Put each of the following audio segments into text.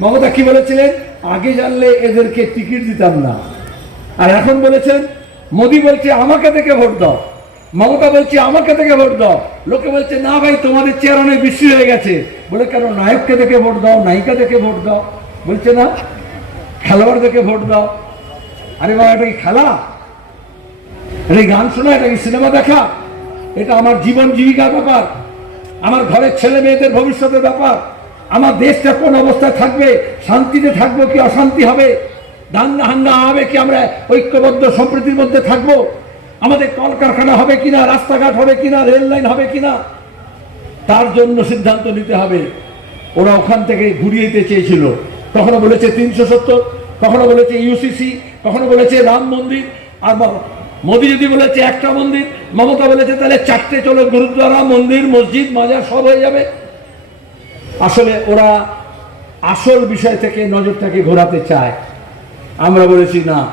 মমতা কি বলেছিলেন? আগে জানলে এদেরকে টিকিট দিতাম না। আর এখন বলেছেন, মোদি বলছে, আমাকে থেকে ভোট দাও। মমতা বলছে, আমাকে থেকে ভোট দাও। লোকে বলছে, না ভাই, তোমাদের চেয়ার অনেক বেশি হয়ে গেছে। বলে, কেন, নায়ককে দেখে ভোট দাও, নায়িকা দেখে ভোট দাও? বলছে, না, খেলোয়াড় দেখে ভোট দাও। আরে বাবা, এটা কি খেলা? এটা গান শোনা? এটা কি সিনেমা দেখা? এটা আমার জীবন জীবিকার ব্যাপার। আমার ঘরের ছেলে মেয়েদের ভবিষ্যতের ব্যাপার। আমার দেশটা কোন অবস্থায় থাকবে? শান্তিতে থাকব কি অশান্তি হবে? দাঙ্গা হাঙ্গা হবে কি আমরা ঐক্যবদ্ধ সম্প্রীতির মধ্যে থাকব? আমাদের কলকারখানা হবে কিনা? রাস্তাঘাট হবে কিনা? রেল লাইন হবে কিনা? তার জন্য সিদ্ধান্ত নিতে হবে। ওরা ওখান থেকে ঘুরিয়ে দিতে চেয়েছিল। কখনো বলেছে তিনশো সত্তর, কখনো বলেছে ইউসিসি কখনো বলেছে রাম মন্দির। আর মোদি যদি বলেছে একটা মন্দির, মমতা বলেছে তাহলে চারটে চলো গুরুদ্বারা, মন্দির, মসজিদ, মাজার সব হয়ে যাবে। আসলে ওরা আসল বিষয় থেকে নজরটাকে ঘোরাতে চায়। আমরা বলেছি, না,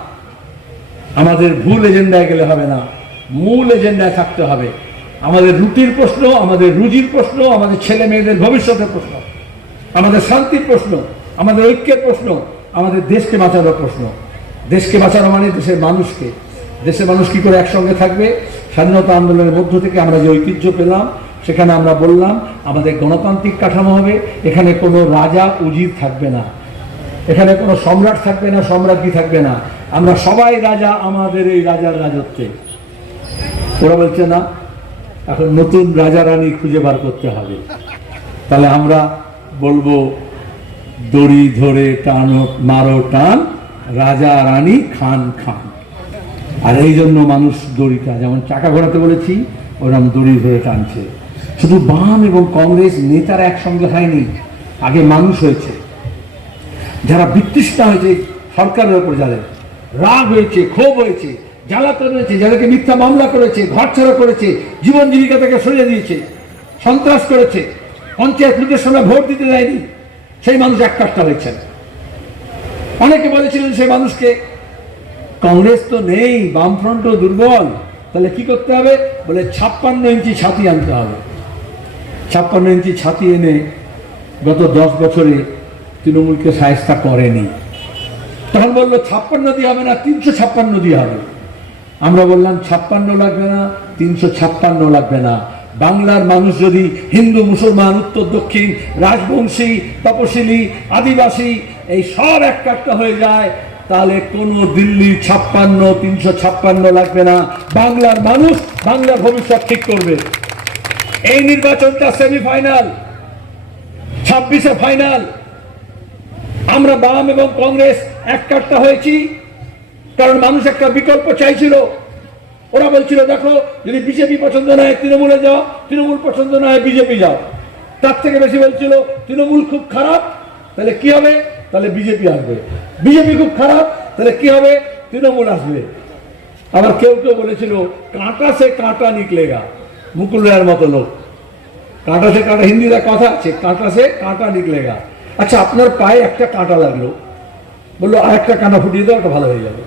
আমাদের ভুল এজেন্ডায় গেলে হবে না। মূল এজেন্ডায় থাকতে হবে। আমাদের রুটির প্রশ্ন, আমাদের রুজির প্রশ্ন, আমাদের ছেলে মেয়েদের ভবিষ্যতের প্রশ্ন, আমাদের শান্তির প্রশ্ন, আমাদের ঐক্যের প্রশ্ন, আমাদের দেশকে বাঁচানোর প্রশ্ন। দেশকে বাঁচানো মানে দেশের মানুষকে। দেশের মানুষ কি করে একসঙ্গে থাকবে? স্বাধীনতা আন্দোলনের মধ্য থেকে আমরা যে ঐতিহ্য পেলাম সেখানে আমরা বললাম, আমাদের গণতান্ত্রিক কাঠামো হবে, এখানে কোনো রাজা উজির থাকবে না। এখানে কোনো সম্রাট থাকবে না, সম্রাজ্ঞী থাকবে না। আমরা সবাই রাজা, আমাদের এই রাজার রাজত্বে। ওরা বলছে, না, এখন নতুন রাজা রানী খুঁজে বার করতে হবে। তাহলে আমরা বলব, দড়ি ধরে টানো, মারো টান, রাজা রানী খান খান। আর এই জন্য মানুষ দড়িটা, যেমন চাকা ঘোরাতে বলেছি ওরকম দড়ি ধরে টানছে। শুধু বাম এবং কংগ্রেস নেতারা একসঙ্গে হয়নি, আগে মানুষ হয়েছে। যারা বিতৃষ্ণা হয়েছে সরকারের ওপর, যাদের রাগ হয়েছে, ক্ষোভ হয়েছে, জ্বালাতন হয়েছে, যাদেরকে মিথ্যা মামলা করেছে, ঘরছাড়া করেছে, জীবন জীবিকা থেকে সরিয়ে দিয়েছে, সন্ত্রাস করেছে, পঞ্চায়েত লোকের সময় ভোট দিতে দেয়নি, সেই মানুষ এক কাজটা হয়েছেন। অনেকে বলেছিলেন সেই মানুষকে, কংগ্রেস তো নেই, বামফ্রন্টও দুর্বল, তাহলে কি করতে হবে? বলে ছাপ্পান্ন ইঞ্চি ছাতি আনতে হবে। ছাপ্পান্ন ইঞ্চি ছাতি এনে গত দশ বছরে তৃণমূলকে সাহেস্তা করেনি। তখন বলল, ছাপ্পান্ন দিয়ে হবে না, তিনশো ছাপ্পান্ন দিয়ে হবে। আমরা বললাম, ছাপ্পান্ন লাগবে না, তিনশো ছাপ্পান্ন লাগবে না। বাংলার মানুষ যদি হিন্দু, মুসলমান, উত্তর, দক্ষিণ, রাজবংশী, তপশিলি, আদিবাসী, এই সব এক কাটটা হয়ে যায়, তাহলে কোনো দিল্লির ছাপ্পান্ন, তিনশো ছাপ্পান্ন লাগবে না। বাংলার মানুষ বাংলার ভবিষ্যৎ ঠিক করবে। এই নির্বাচনটা সেমিফাইনাল ছাব্বিশে ফাইনাল আমরা বাম এবং কংগ্রেস এক কাট্টা হয়েছি, কারণ মানুষ একটা বিকল্প চাইছিল। ওরা বলছিল, দেখো, যদি বিজেপি পছন্দ নয় তৃণমূলে যাও, তৃণমূল পছন্দ নয় বিজেপি যাও। তার থেকে বেশি বলছিল, তৃণমূল খুব খারাপ, তাহলে কি হবে? তাহলে বিজেপি আসবে। বিজেপি খুব খারাপ, তাহলে কি হবে? তৃণমূল আসবে। আবার কেউ কেউ বলেছিল, কাঁটা সে কাঁটা নিকলেগা। মুকুল রায়ের মতো লোক। কাঁটা সে কাঁটা হিন্দিতে কথা আছে, কাঁটা সে কাঁটা নিকলেগা আচ্ছা আপনার পায়ে একটা কাঁটা লাগল। বলল আর একটা কাঁটা ফুটিয়ে দাও, ওটা ভালো হয়ে যাবে।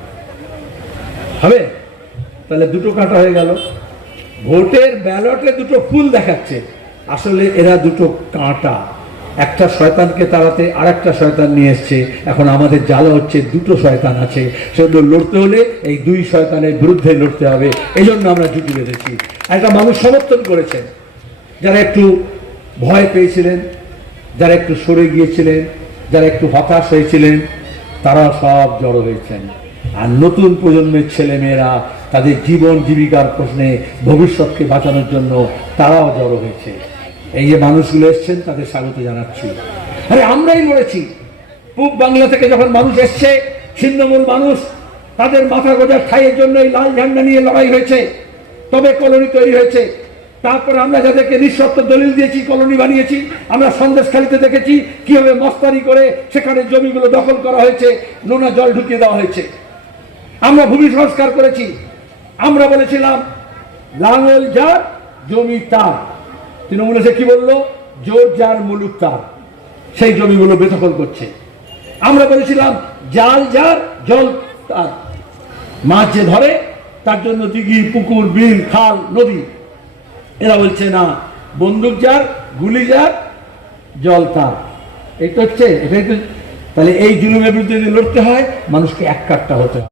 হবে? তাহলে দুটো কাঁটা হয়ে গেল। ভোটের ব্যালটে দুটো ফুল দেখাচ্ছে। আসলে এরা দুটো কাঁটা। একটা শয়তানকে তাড়াতে আর একটা শয়তান নিয়ে এসছে। এখন আমাদের জ্বালা হচ্ছে, দুটো শয়তান আছে। সেগুলো লড়তে হলে এই দুই শয়তানের বিরুদ্ধে লড়তে হবে। এই জন্য আমরা জুটি বেঁধেছি। একটা মানুষ সমর্থন করেছেন। যারা একটু ভয় পেয়েছিলেন, যারা একটু সরে গিয়েছিলেন, যারা একটু হতাশ হয়েছিলেন, তারা সব জড়ো হয়েছেন। আর নতুন প্রজন্মের ছেলেমেয়েরা তাদের জীবন জীবিকার প্রশ্নে ভবিষ্যৎকে বাঁচানোর জন্য তারাও জড়ো হয়েছে। এই যে মানুষগুলো এসছেন, তাদের স্বাগত জানাচ্ছি। আরে আমরাই লড়েছি। পূব বাংলা থেকে যখন মানুষ এসছে, ছিন্নমূল মানুষ, তাদের মাথা গোজার ঠাইয়ের জন্য এই লাল ঝান্ডা নিয়ে লড়াই হয়েছে, তবে কলোনি তৈরি হয়েছে। তারপরে আমরা যাদেরকে নিঃশর্ত দলিল দিয়েছি, কলোনি বানিয়েছি, আমরা সন্দেশখালিতে দেখেছি, কীভাবে মস্তানি করে সেখানে জমিগুলো দখল করা হয়েছে, নোনা জল ঢুকিয়ে দেওয়া হয়েছে। আমরা ভূমি সংস্কার করেছি। আমরা বলেছিলাম, লাঙল যার, জমি তার। তৃণমূল এসে কি বলল? জোর যার মুলুক তার। সেই জমিগুলো বেদখল করছে। আমরা বলেছিলাম, জাল যার, জল তার। মাছ যে ধরে, তার জন্য দিঘি, পুকুর, বিল, খাল, নদী। এরা বলছে, না, বন্দুক যার, গুলি যার, জল তার। এটা হচ্ছে এটাই তাহলে এই জুলুমের বিরুদ্ধে যদি লড়তে হয়, মানুষকে এক কাট্টা হতে হয়